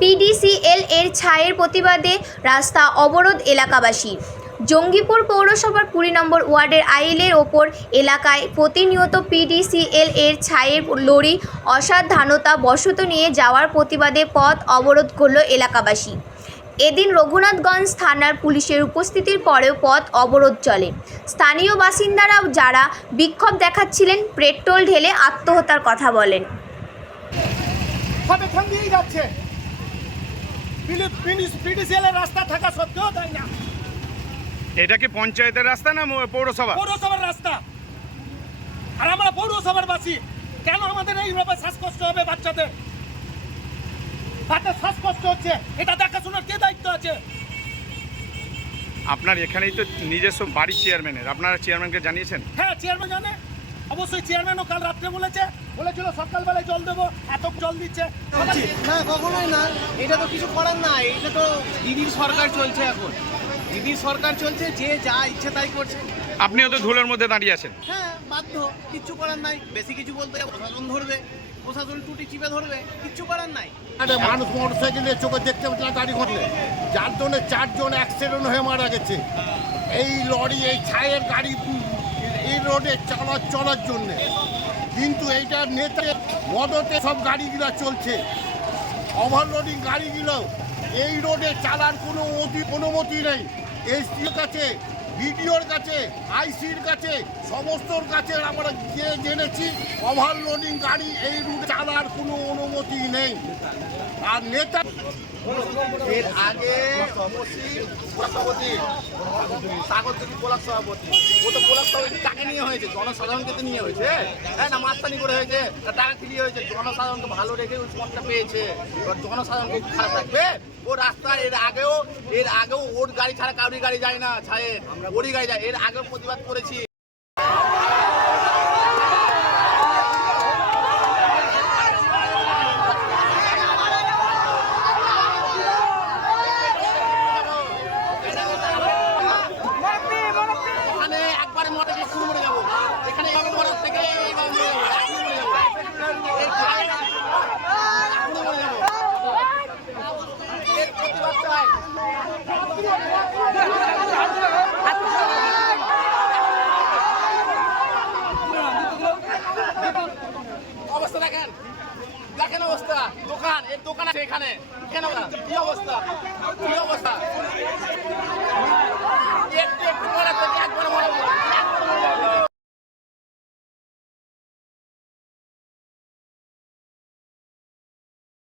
PdCl এর ছায়ের প্রতিবাদে রাস্তা অবরোধ এলাকাবাসীর জঙ্গিপুর পৌরসভার কুড়ি নম্বর ওয়ার্ডের আইলের ওপর এলাকায় প্রতিনিয়ত পিডিসিএল এর ছায়ের লরি অসাবধানতা বশত নিয়ে যাওয়ার প্রতিবাদে পথ অবরোধ করল এলাকাবাসী। এদিন রঘুনাথগঞ্জ থানার পুলিশের উপস্থিতির পরেও পথ অবরোধ চলে। স্থানীয় বাসিন্দারা যারা বিক্ষোভ দেখাচ্ছিলেন, পেট্রোল ঢেলে আত্মহত্যার কথা বলেন। পিডিসিএল এর রাস্তা থাকা সত্ত্বেও তাই না। এটা কি পঞ্চায়েতের রাস্তা না পৌরসভা? পৌরসভার রাস্তা। আর আমরা পৌরসভার বাসী। কেন আমাদের এইভাবে শ্বাসকষ্ট হবে বাচ্চাদের? বাচ্চার শ্বাসকষ্ট হচ্ছে। এটা দেখাশোনার কে দায়িত্ব আছে? আপনার এখানেই তো নিজস্ব বাড়ি চেয়ারম্যানের আপনারা চেয়ারম্যানকে জানিয়েছেন? হ্যাঁ চেয়ারম্যান জানে। অবশ্যই চেয়ারম্যানও কাল রাত্রে বলেছে বলেছিল সকালবেলায় জল দেবো এত জল দিচ্ছে। না কখনোই না এটা তো কিছু করার নাই এটা তো দিদির সরকার চলছে এখন। দিদির সরকার চলছে যে যা ইচ্ছে তাই করছে। আপনিও তো ধুলোর মধ্যে দাঁড়িয়ে আছেন। হ্যাঁ বাধ্য কিচ্ছু করার নাই বেশি কিছু বলতে প্রশাসন ধরবে প্রশাসন টুটি চিপে ধরবে কিচ্ছু করার নাই। মানুষ মোটরসাইকেলে চোখে দেখতে পাচ্ছে না গাড়ি ঘটলে। যার জন্য চারজন অ্যাক্সিডেন্ট হয়ে মারা গেছে। এই লরি এই ছায়ের গাড়ি এই রোডে চলার চলার জন্য। কিন্তু এইটা নেতা মদতে সব গাড়িগুলো চলছে। ওভারলোডিং গাড়িগুলো এই রোডে চালার কোনো অতি- অনুমতি নেই। এসডির কাছে, বিডিওর কাছে, আইসির কাছে, সমস্তর কাছে আমরা গিয়ে জেনেছি ওভারলোডিং গাড়ি এই রুটে চালার কোনো অনুমতি নেই। আর নেতা এর আগে সভাপতি। ও তো পোলাক সভাপতি কাকে নিয়ে হয়েছে, জনসাধারণকে তো নিয়ে হয়েছে। হ্যাঁ না, মাস্তানি করে হয়েছে টাকা ফিরিয়ে হয়েছে? জনসাধারণকে ভালো রেখে স্পটটা পেয়েছে। এবার জনসাধারণ খুব খারাপ থাকবে ও রাস্তা, এর আগেও এর আগেও ওর গাড়ি ছাড়া কারোর গাড়ি যায় না ছায়ে ওরই গাড়ি যায়। এর আগেও প্রতিবাদ করেছি এখানে একবারে মরে গেলে শুরু মরে যাব এখানে এইভাবে মরার থেকে এইভাবে মরে যাব এখনই মরে যাব এর গায়ে এখনই মরে যাব এর প্রতিবাদ চাই অবস্থা দেখেন। দেখেন অবস্থা। দোকান এর দোকান আছে এখানে। কেন কি অবস্থা? কি অবস্থা?